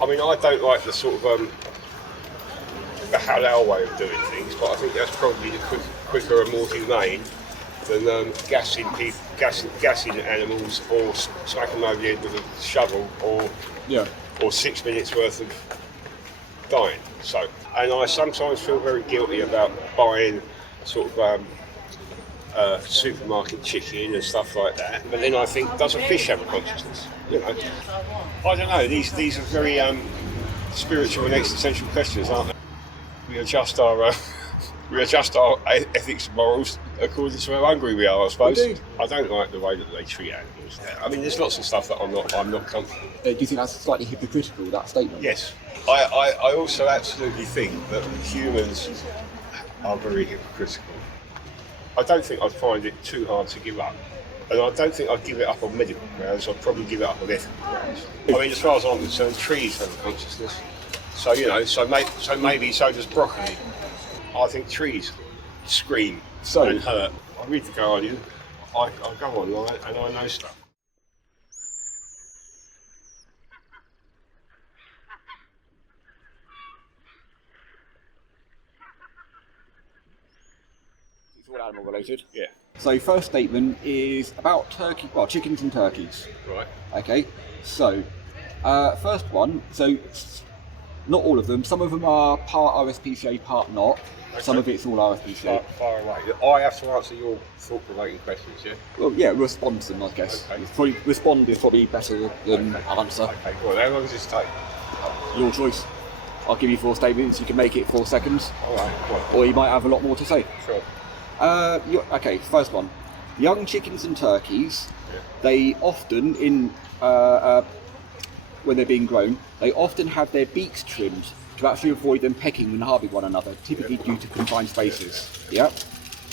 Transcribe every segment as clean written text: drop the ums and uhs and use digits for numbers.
I mean, I don't like the sort of the halal way of doing things, but I think that's probably the quicker and more humane than gassing animals or smacking them over the head with a shovel or 6 minutes worth of dying. So, and I sometimes feel very guilty about buying sort of supermarket chicken and stuff like that. But then I think, does a fish have a consciousness? You know, I don't know. These are very spiritual and existential questions, aren't they? We adjust our ethics and morals according to how hungry we are, I suppose. Indeed. I don't like the way that they treat animals. I mean, there's lots of stuff that I'm not comfortable with. Do you think that's slightly hypocritical, that statement? Yes. I also absolutely think that humans are very hypocritical. I don't think I'd find it too hard to give up. And I don't think I'd give it up on medical grounds, I'd probably give it up on ethical grounds. I mean, as far as I'm concerned, trees have a consciousness. So, you know, so maybe so does broccoli. I think trees scream and hurt. I read The Guardian, I go online and I know stuff. It's all animal related. Yeah. So first statement is about chickens and turkeys. Right. Okay, so first one, so not all of them, some of them are part RSPCA, part not. Okay. Some of it's all RSPCA. Far away. I have to answer your thought-provoking questions, yeah? Well, yeah, respond to them, I guess. Okay. Respond is probably better than answer. Okay, well, how long does this take? Your choice. I'll give you 4 statements, you can make it 4 seconds. All right, well. Or you might have a lot more to say. Sure. Okay, first one. Young chickens and turkeys, they often, when they're being grown, they often have their beaks trimmed to actually avoid them pecking and harming one another, typically due to confined spaces. Yeah.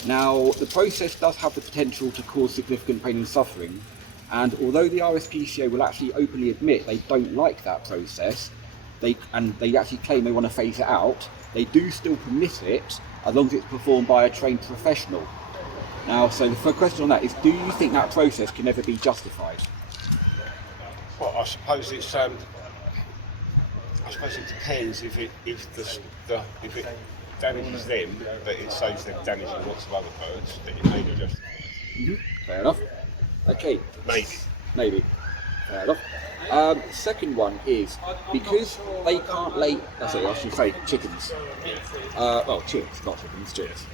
Now, the process does have the potential to cause significant pain and suffering, and although the RSPCA will actually openly admit they don't like that process, they actually claim they want to phase it out, they do still permit it as long as it's performed by a trained professional. Now, so the first question on that is, do you think that process can ever be justified? Well, I suppose it depends if it damages them, but it saves them damaging lots of other birds, then it may be justified. Mm-hmm. Fair enough. Okay. Maybe. Fair enough. Second one is, because they can't lay, I should say chickens. Chicks, not chickens, chicks.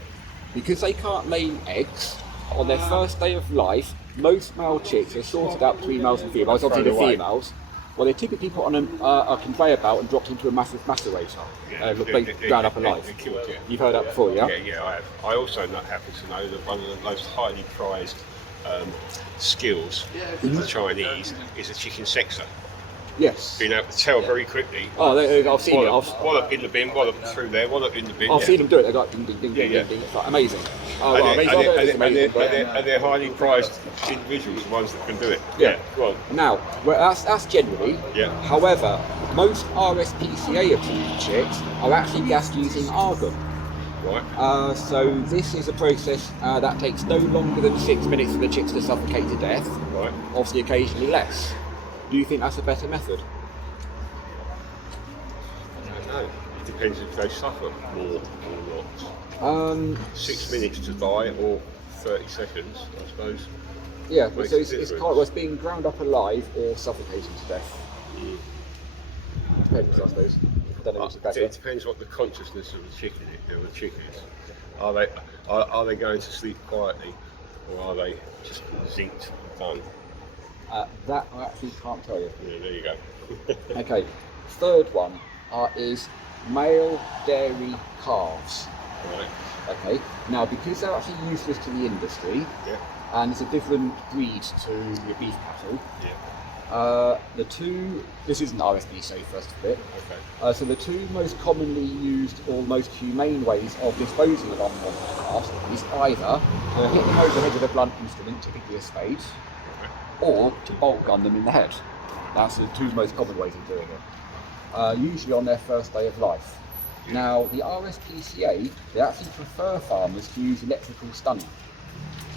Because they can't lay eggs, on their first day of life, most male chicks are sorted out between males and females. Obviously the females, well, they're typically put on a conveyor belt and dropped into a massive macerator. Ground up alive. You've heard that before, yeah? Yeah, I have. I also happen to know that one of the most highly prized skills of the Chinese is a chicken sexer. Yes. Being able to tell very quickly. Oh, I've seen it. Wallop in the bin, wallop through there, wallop in the bin. I've seen them do it. They go ding, ding, ding, ding, ding, ding. It's like amazing. And they're highly prized individuals, the ones that can do it. Yeah. Go on. Now, that's generally. Yeah. However, most RSPCA approved chicks are actually gassed using argon. Right. So this is a process that takes no longer than 6 minutes for the chicks to suffocate to death. Right. Obviously, occasionally less. Do you think that's a better method? I don't know. It depends if they suffer more or not. 6 minutes to die or 30 seconds, I suppose. Yeah, so it's being ground up alive or suffocated to death. Depends, I suppose. I don't know which is better. It depends what the consciousness of the chicken is. Are they going to sleep quietly, or are they just zinked and done? That I actually can't tell you. Yeah, there you go. Okay, third one is male dairy calves. Right. Okay, now because they're actually useless to the industry, and it's a different breed to your beef cattle, this isn't RSPCA first of it, so the two most commonly used or most humane ways of disposing of unwanted calves is either to hit them over the head with a blunt instrument, typically a spade, or to bolt gun them in the head. That's the two most common ways of doing it, usually on their first day of life. Now, the RSPCA, they actually prefer farmers to use electrical stunning.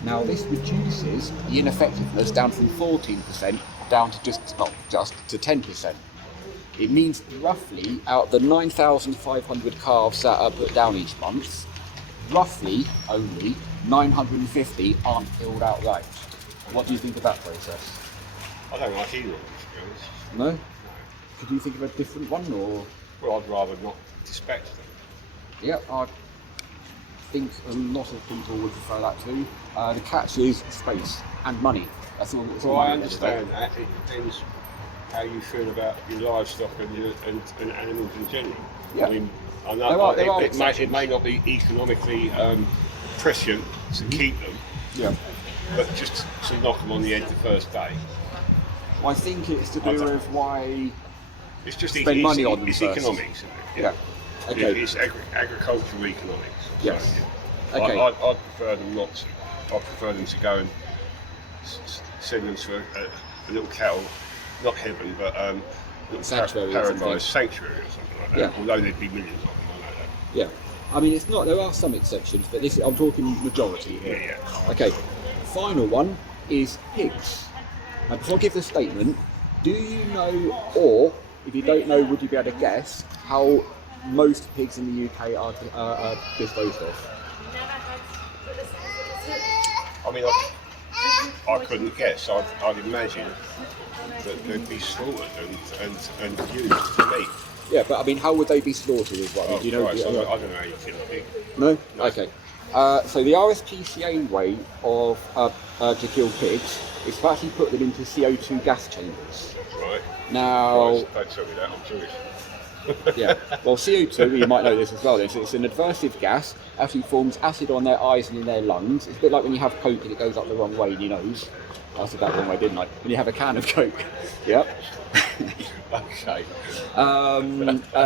Now, this reduces the ineffectiveness down from 14% down to to 10%. It means roughly out of the 9,500 calves that are put down each month, roughly only 950 aren't killed outright. What do you think of that process? I don't like either of them, to be honest. No? No. Could you think of a different one, or? Well, I'd rather not dispatch them. Yeah, I think a lot of people would prefer that too. The catch is space and money. That's all. Well, I understand that. It depends how you feel about your livestock and animals in general. Yeah. I mean, I know There are it may not be economically prescient to keep them, Yeah. but just to knock them on the head the first day. Well, I think it's to do with why It's just spend money on them it's first. economics, isn't it? Yeah. Okay. It's agricultural economics. Yes. So, Okay. I'd prefer them not to. I'd prefer them to go and send them to a little cattle, not heaven, but little Sanctuary or something. paradise sanctuary or something like that. Yeah. Although there'd be millions of them, I know that. Yeah. I mean, it's not. There are some exceptions, but this I'm talking majority here. Yeah. Okay. Final one is pigs. Now, before I give the statement, do you know, or if you don't know, would you be able to guess how most pigs in the UK are disposed of? I mean, I couldn't guess. I'd imagine that they'd be slaughtered and used for meat. Yeah, but I mean, how would they be slaughtered as well? Do you know? Christ, I don't know how you kill a pig. No? Okay. So the RSPCA way of to kill pigs is to actually put them into CO2 gas chambers. Right. Now, Don't tell me that, I'm Jewish. yeah, well, CO2, you might know this as well, it's an aversive gas, actually forms acid on their eyes and in their lungs. It's a bit like when you have Coke and it goes up the wrong way in your nose. I said that wrong way, didn't I? When you have a can of Coke. Yep. Okay.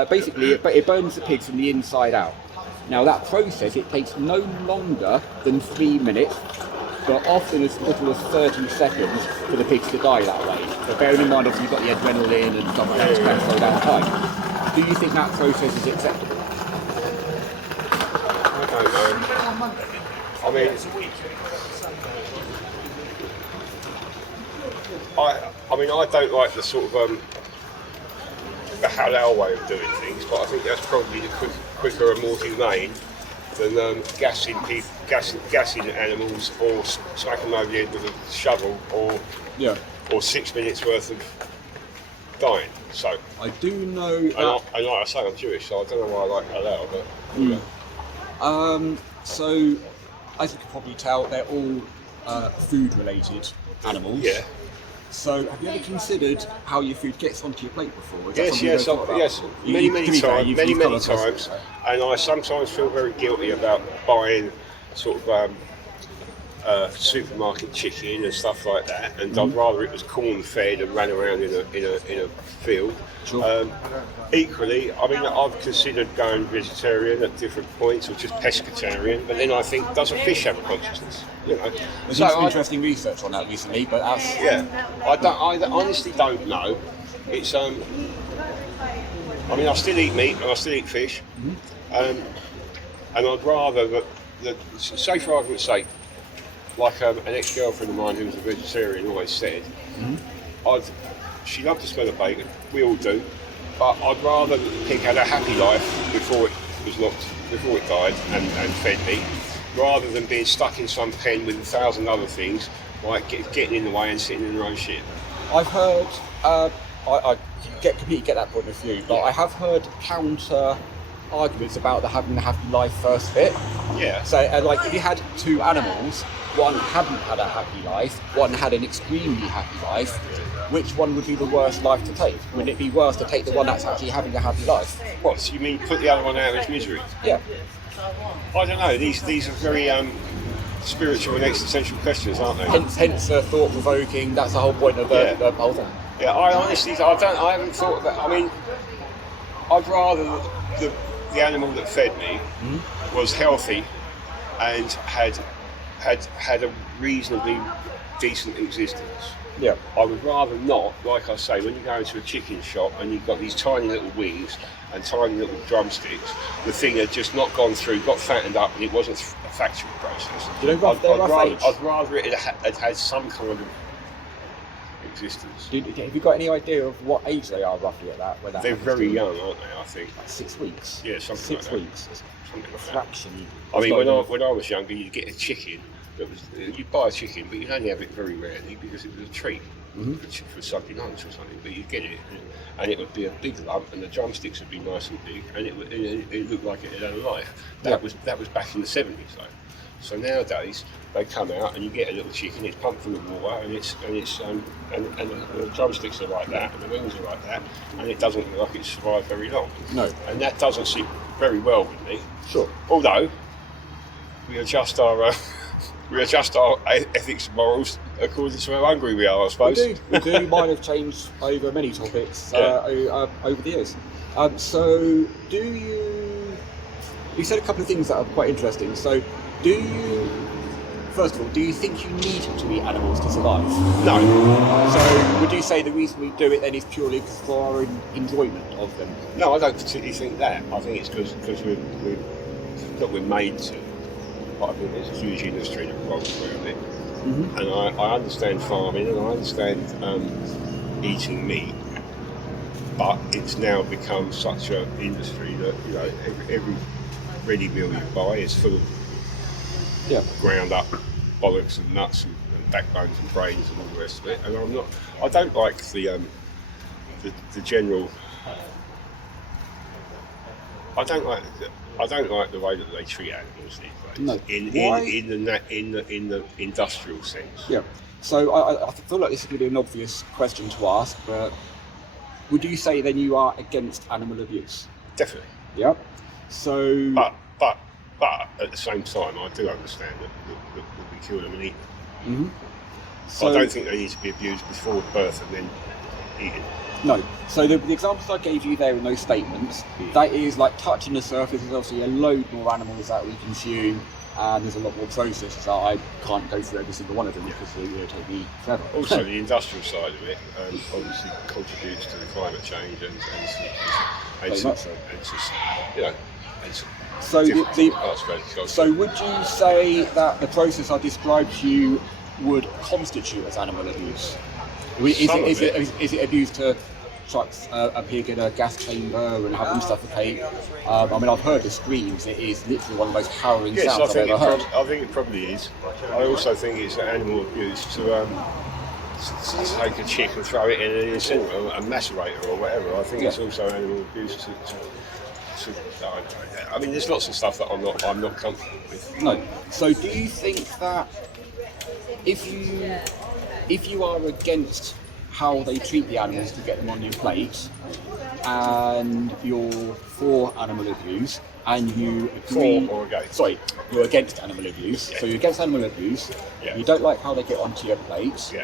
Basically, it burns the pigs from the inside out. Now, that process, it takes no longer than 3 minutes, but often as little as 30 seconds for the pigs to die that way. But bearing in mind, obviously, you've got the adrenaline and stuff like that, to slow down time. Do you think that process is acceptable? I don't know. I mean, I don't like the sort of the halal way of doing things, but I think that's probably the quicker and more humane than gassing animals or smacking them over the head with a shovel or 6 minutes worth of dying. So I do know that. And like I say, I'm Jewish, so I don't know why I like halal, but So, as you can probably tell, they're all food-related animals. yeah. So, have you ever considered how your food gets onto your plate before? Is that Yes, something you've yes, thought about? many To be fair, times, you've many come across times, it. and I sometimes feel very guilty about buying sort of supermarket chicken and stuff like that, and I'd rather it was corn-fed and ran around in a field. Sure. Equally, I mean, I've considered going vegetarian at different points, or just pescatarian, but then I think, does a fish have a consciousness? You know, There's some interesting research on that recently, but that's... yeah, I honestly don't know. It's I mean, I still eat meat and I still eat fish, and I'd rather that say for argument's sake, like an ex-girlfriend of mine who was a vegetarian always said, she loved the smell of bacon. We all do, but I'd rather the pig had a happy life before it died and fed me, rather than being stuck in some pen with 1,000 other things, like getting in the way and sitting in their own shit. I've heard, I completely get that point of view, but I have heard counter arguments about having the happy life first bit. Yeah. So, like, if you had two animals, one hadn't had a happy life, one had an extremely happy life, which one would be the worst life to take? Wouldn't it be worse to take the one that's actually having a happy life? What, so you mean put the other one out of its misery? Yeah. I don't know, these are very spiritual and existential questions, aren't they? Hence thought-provoking, that's the whole point of the whole thing. Yeah, I honestly, I haven't thought about. I mean, I'd rather the animal that fed me was healthy and had a reasonably decent existence. Yeah. I would rather not, like I say, when you go into a chicken shop and you've got these tiny little wings and tiny little drumsticks, the thing had just not gone through, got fattened up, and it wasn't a factory process. You know, I'd rather it had had some kind of existence. Have you got any idea of what age they are roughly at that? They're very young, aren't they? I think. Like 6 weeks. Yeah, something 6 like that. weeks. Something like that. Fraction. I mean, when I was younger, you'd get a chicken. You'd buy a chicken, but you'd only have it very rarely because it was a treat for Sunday lunch or something. But you'd get it, and it would be a big lump, and the drumsticks would be nice and big, and it looked like it had a life. That was back in the 70s, though. So nowadays they come out and you get a little chicken. It's pumped full of water, and the drumsticks are like that, and the wings are like that, and it doesn't look like it's survived very long. No, and that doesn't sit very well with me. Sure. Although we adjust our ethics and morals according to how hungry we are, I suppose. We do. Mine have changed over many topics over the years. So, you said a couple of things that are quite interesting. So, first of all, do you think you need to eat animals to survive? No. So, would you say the reason we do it then is purely for our enjoyment of them? No, I don't particularly think that. I think it's because we're made to. But I think there's a huge industry that revolves around it. Mm-hmm. And I understand farming and I understand eating meat, but it's now become such an industry that every ready meal you buy is full of ground up bollocks and nuts and backbones and brains and all the rest of it. And I don't like the general. I don't like the way that they treat animals these days. No. In the industrial sense. Yeah. So I feel like this is going to be an obvious question to ask, but would you say then you are against animal abuse? Definitely. Yeah. So. But at the same time, I do understand that we kill them and eat them. Mm-hmm. So I don't think they need to be abused before birth and then eaten. No. So the examples I gave you there in those statements, that is like touching the surface. There's obviously a load more animals that we consume, and there's a lot more processes that I can't go through every single one of them because it would take me forever. Also, the industrial side of it obviously contributes to the climate change So would you say that the process I described to you would constitute as animal abuse? Is it abuse to chuck a pig in a gas chamber and have them suffocate? I mean, I've heard the screams. It is literally one of the most harrowing sounds I've ever heard. I think it probably is. I also think it's animal abuse to take a chick and throw it in an incinerator, a macerator or whatever. I think it's also animal abuse to I mean, there's lots of stuff that I'm not comfortable with. No. So do you think that if you are against how they treat the animals to get them on your plate, and you're for animal abuse, and you agree... For or against? Sorry, you're against animal abuse. Yeah. So you're against animal abuse, you don't like how they get onto your plate,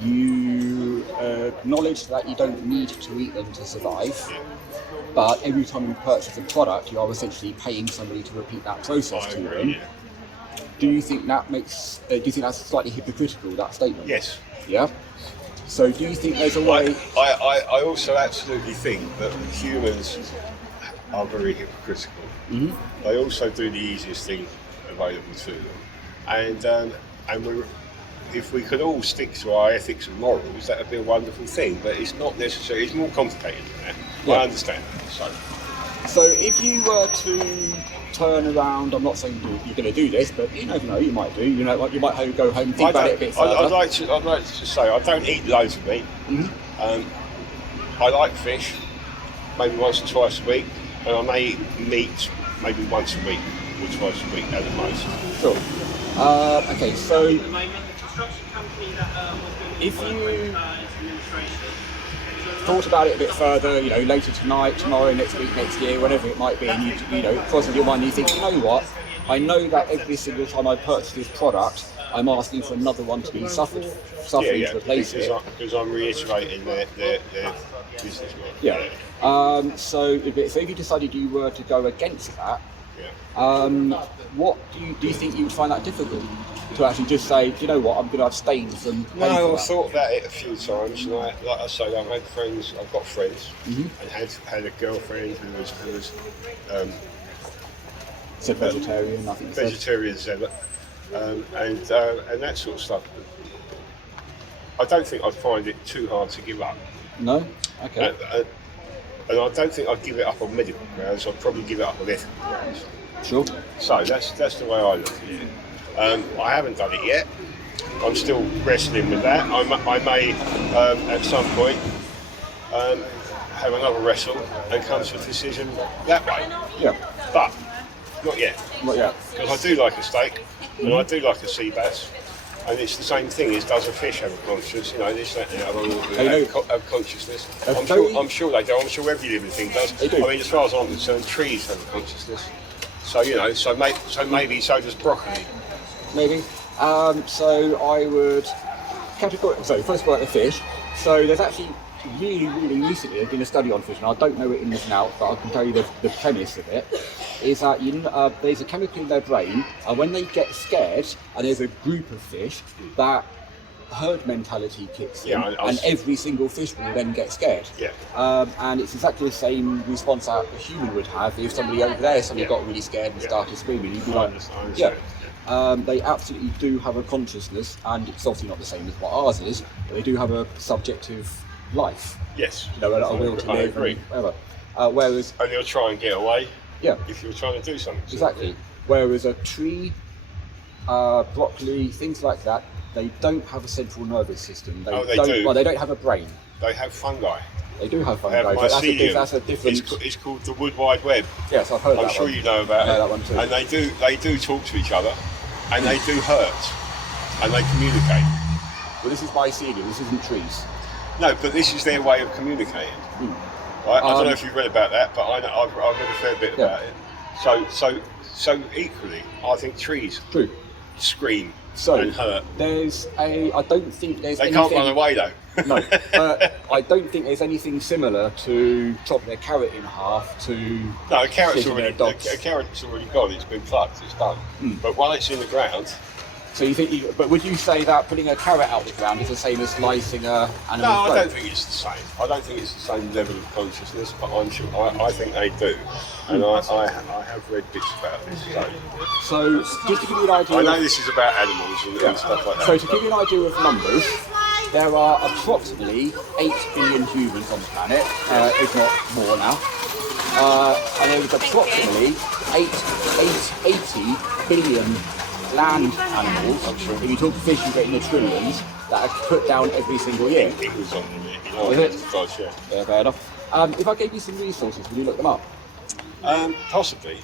you acknowledge that you don't need to eat them to survive, but every time you purchase a product, you are essentially paying somebody to repeat that process to them. Yeah. Do you think that makes? Do you think that's slightly hypocritical, that statement? Yes. Yeah. So do you think there's a way? I also absolutely think that humans are very hypocritical. Mm-hmm. They also do the easiest thing available to them, and if we could all stick to our ethics and morals, that would be a wonderful thing. But it's not necessary. It's more complicated than that. Yeah. I understand that. So if you were to turn around, I'm not saying you're going to do this, but you never know, you might do. You might go home and think about it a bit further. I'd like to say I don't eat loads of meat. Mm-hmm. I like fish, maybe once or twice a week, and I may eat meat maybe once a week or twice a week at the most. Sure. Okay, so if you thought about it a bit further, later tonight, tomorrow, next week, next year, whenever it might be, and you cross your mind, you think, you know what? I know that every single time I purchase this product, I'm asking for another one to be suffering to replace it. Because I'm reiterating their business model. Yeah. So if you decided you were to go against that, what do you think you would find that difficult? To actually just say, do you know what, I'm going to abstain from. No, I've thought about it a few times, and like I say, I've got friends, and had a girlfriend who was vegetarian, I think. Vegetarian zealot, and that sort of stuff. I don't think I'd find it too hard to give up. No? Okay. And I don't think I'd give it up on medical grounds. I'd probably give it up on ethical grounds. Sure. So that's the way I look at it. I haven't done it yet. I'm still wrestling with that. I may at some point have another wrestle and come to a decision that way. Yeah. But not yet. Not yet. Because I do like a steak and I do like a sea bass. And it's the same thing as does a fish have a conscience, you know, this, that, and the other, have consciousness. I'm sure they do, I'm sure every living thing does. They do. I mean, as far as I'm concerned, trees have a consciousness. So, you know, so maybe so does broccoli. Maybe. So I would categorically, so first of all, the fish. So there's actually really recently there's been a study on fish, and I don't know it in and out, but I can tell you the premise of it. Is that there's a chemical in their brain, and when they get scared, and there's a group of fish, that herd mentality kicks in, and every single fish will then get scared. Yeah. And it's exactly the same response that a human would have if somebody over there suddenly got really scared and started screaming. You'd be like, they absolutely do have a consciousness, and it's obviously not the same as what ours is, but they do have a subjective life. Yes. You know, a will to live, and whatever. Whereas, and they'll try and get away. Yeah. If you're trying to do something. Exactly. Whereas a tree, broccoli, things like that, they don't have a central nervous system. They do. Well, they don't have a brain. They have fungi. They do have fungi, but that's a different. It's called the Wood Wide Web. Yes, I've heard that. I'm sure you know about it. That one too. And they do talk to each other, and they do hurt, and they communicate. Well, this is mycelium. This isn't trees. No, but this is their way of communicating. Right? I don't know if you've read about that, but I've read a fair bit about it. So equally, I think trees scream and hurt. I don't think there's They anything... can't run away though. No, but I don't think there's anything similar to chopping a carrot in half to... No, a carrot's already gone, it's been plucked, it's done. But while it's in the ground... So you think, but would you say that putting a carrot out the ground is the same as slicing a animal's No, I throat? don't think it's the same. I don't think it's the same level of consciousness, but I'm sure I think they do, and I have read bits about this. So just to give you an idea, I know this is about animals and stuff like that. So to give you an idea of numbers, there are approximately 8 billion humans on the planet, if not more now, and there is approximately 80 billion land animals, if you talk to fish, you get in the trillions, that are put down every single year. It was on the Is it? Yeah, fair enough. If I gave you some resources, would you look them up? Possibly.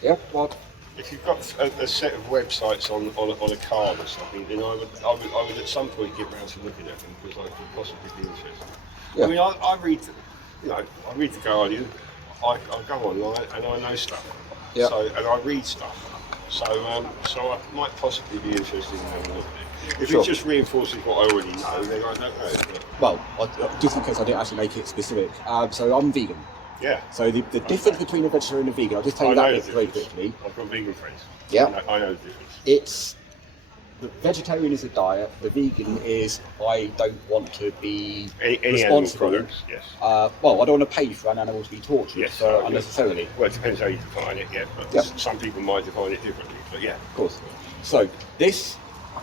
Yeah, what? If you've got a set of websites on a card or something, then I would at some point get round to looking at them, because I could possibly be interested. Yeah. I mean, I read, I read the Guardian, I go online and I know stuff. Yeah. And I read stuff. So I might possibly be interested in having a look at it. If Sure. it just reinforces what I already know, then I don't know. Well, just in case I didn't actually make it specific. So I'm vegan. Yeah. So the difference between a vegetarian and a vegan, I'll just tell you that bit very quickly. I've got vegan friends. Yeah. I know the difference. It's the vegetarian is a diet. The vegan is I don't want to be Any responsible. animal products, yes. Well, I don't want to pay for an animal to be tortured unnecessarily. Well, it depends how you define it, yeah. But some people might define it differently, but yeah. Of course. So this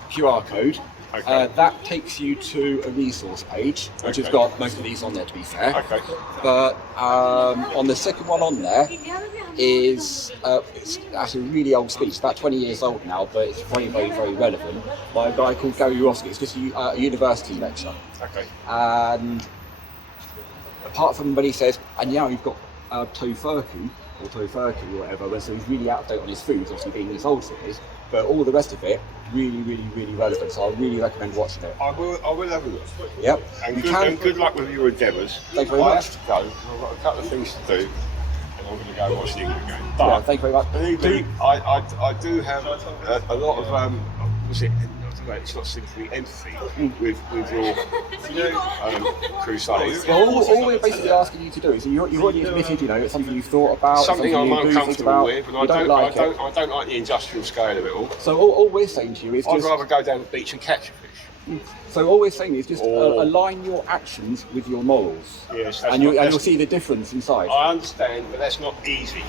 QR code, that takes you to a resource page, which has got most of these on there, to be fair. Okay. But on the second one on there is it's actually a really old speech, about 20 years old now, but it's very relevant, by a guy called Gary Roski. It's just a university lecture. Okay. And apart from when he says, and now you've got tofurkey or whatever, so he's really out of date on his foods, obviously being as old as it is, but all the rest of it, really relevant, so I really recommend watching it. I will have a look. Yep. And good luck with your endeavours. Thank you very much. I have to go, I've got a couple of things to do, and I'm going to go watch the England game. But Yeah, thank you very much. believe me, I do have a lot of, it's not simply empathy with your crusade. Well, all we're basically asking you to do is, you've already admitted, it's something you've thought about, Something I'm you do think uncomfortable about, with, and you don't like it. I don't like the industrial scale of it all. So all we're saying to you is I'd rather go down the beach and catch a fish. So all we're saying is just align your actions with your morals, Yes, and you'll see the difference inside. I understand, but that's not easy.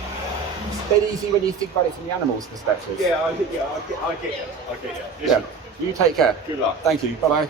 It's dead easy when you think about it from the animal's perspective. I get you. Yeah. You take care. Good luck. Thank you. Bye bye.